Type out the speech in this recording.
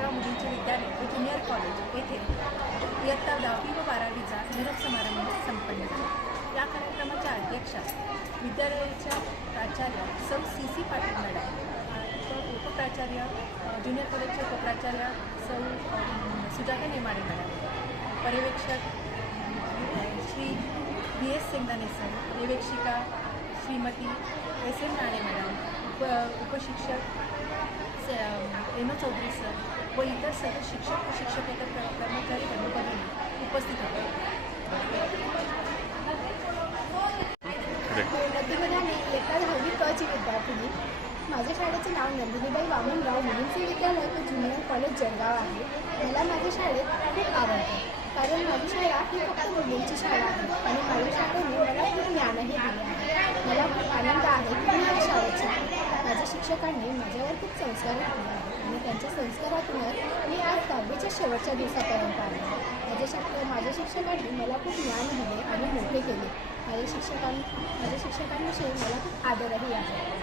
आमगाव मुलींचे विद्यालय junior college येथे इयत्ता दहावी व बारावीचा निरोप समारंभ संपन्न झाला. या कार्यक्रमाच्या अध्यक्षा विद्यालयाच्या प्राचार्य Sau C C Patil madam उपप्राचार्य junior कॉलेजचे उपप्राचार्य सौ सुजाता नेमाडे मॅडम पर्यवेक्षक Shri B S Singane sir पर्यवेक्षिका Shrimati S M Rane madam उप उपशिक्षक एम चौधरी सर व इतर सर्व शिक्षक व शिक्षकेतर क- कर्मचारी कर्मचारी उपस्थित होते मी इयत्ता दहावी क ची विद्यार्थिनी. माझ्या शाळेचे नाव नंदिनीबाई वामनराव मुलींचे विद्यालय व ज्युनियर कॉलेज जळगाव आहे. मला माझ्या शाळेत खूप आवडते. कारण माझी शाळा ही फक्त मुलींची शाळा आहे आणि माझ्या शाळेने मला खूप ज्ञानही दिले आहे. मला खूप आनंद आहे की मी या शिकते माझ्या शिक्षकांनी माझ्यावर खूप संस्कार आणि त्यांच्या संस्कारातूनच मी आज दहावीच्या शेवटच्या दिवसापर्यंत आले माझ्या शिक्षक माझ्या शिक्षकांनी मला खूप ज्ञान दिले आणि मोठे केले. माझ्या शिक्षकां माझ्या शिक्षकांविषयी मला खूप आदरही आहे.